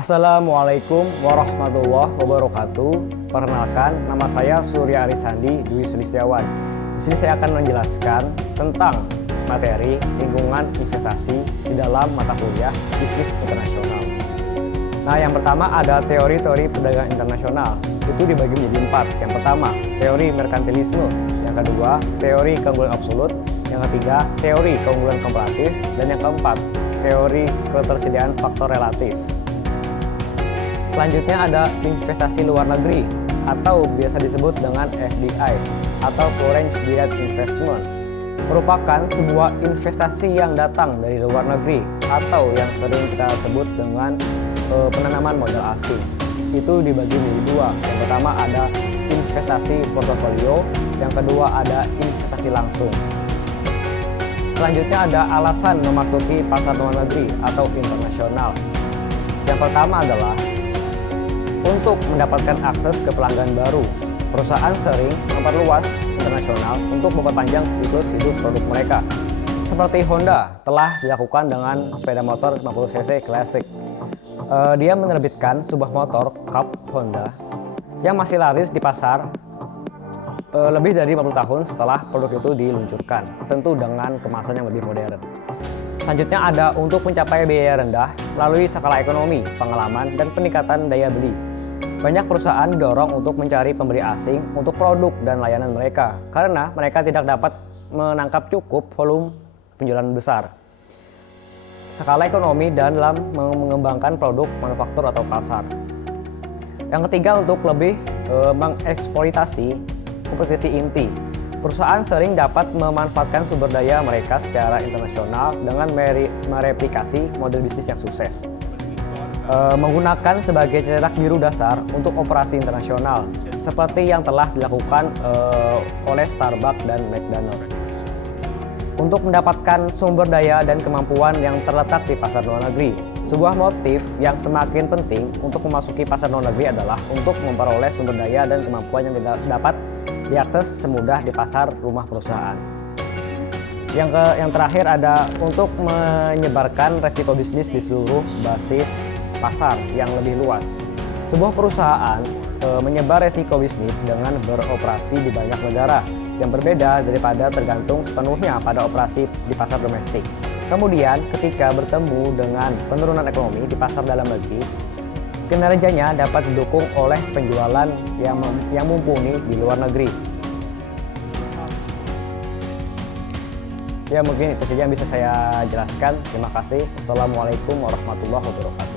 Assalamualaikum warahmatullahi wabarakatuh. Perkenalkan, nama saya Surya Arisandi Dwi Sulistiawan. Di sini saya akan menjelaskan tentang materi lingkungan investasi di dalam mata kuliah bisnis internasional. Nah, yang pertama ada teori-teori perdagangan internasional. Itu dibagi menjadi 4. Yang pertama, teori merkantilisme. Yang kedua, teori keunggulan absolut. Yang ketiga, teori keunggulan komparatif. Dan yang keempat, teori ketersediaan faktor relatif. Selanjutnya ada investasi luar negeri atau biasa disebut dengan FDI atau Foreign Direct Investment. Merupakan sebuah investasi yang datang dari luar negeri atau yang sering kita sebut dengan penanaman modal asing. Itu dibagi menjadi 2. Yang pertama ada investasi portofolio, yang kedua ada investasi langsung. Selanjutnya ada alasan memasuki pasar luar negeri atau internasional. Yang pertama adalah untuk mendapatkan akses ke pelanggan baru. Perusahaan sering memperluas internasional untuk memperpanjang siklus hidup produk mereka. Seperti Honda telah dilakukan dengan sepeda motor 50cc Classic. Dia menerbitkan sebuah motor Cup Honda yang masih laris di pasar lebih dari 50 tahun setelah produk itu diluncurkan, tentu dengan kemasan yang lebih modern. Selanjutnya ada untuk mencapai biaya rendah melalui skala ekonomi, pengalaman, dan peningkatan daya beli. Banyak perusahaan didorong untuk mencari pembeli asing untuk produk dan layanan mereka karena mereka tidak dapat menangkap cukup volume penjualan besar. Skala ekonomi dan dalam mengembangkan produk manufaktur atau pasar. Yang ketiga untuk lebih mengeksploitasi kompetisi inti. Perusahaan sering dapat memanfaatkan sumber daya mereka secara internasional dengan mereplikasi model bisnis yang sukses. Menggunakan sebagai cetak biru dasar untuk operasi internasional, seperti yang telah dilakukan oleh Starbucks dan McDonald's. Untuk mendapatkan sumber daya dan kemampuan yang terletak di pasar luar negeri. Sebuah motif yang semakin penting untuk memasuki pasar luar negeri adalah untuk memperoleh sumber daya dan kemampuan yang tidak dapat diakses semudah di pasar rumah perusahaan. Yang terakhir ada untuk menyebarkan resiko bisnis di seluruh basis pasar yang lebih luas. Sebuah perusahaan menyebar resiko bisnis dengan beroperasi di banyak negara yang berbeda daripada tergantung sepenuhnya pada operasi di pasar domestik. Kemudian ketika bertemu dengan penurunan ekonomi di pasar dalam negeri, kinerjanya dapat didukung oleh penjualan yang mumpuni di luar negeri. Ya, mungkin itu saja yang bisa saya jelaskan. Terima kasih. Wassalamualaikum warahmatullahi wabarakatuh.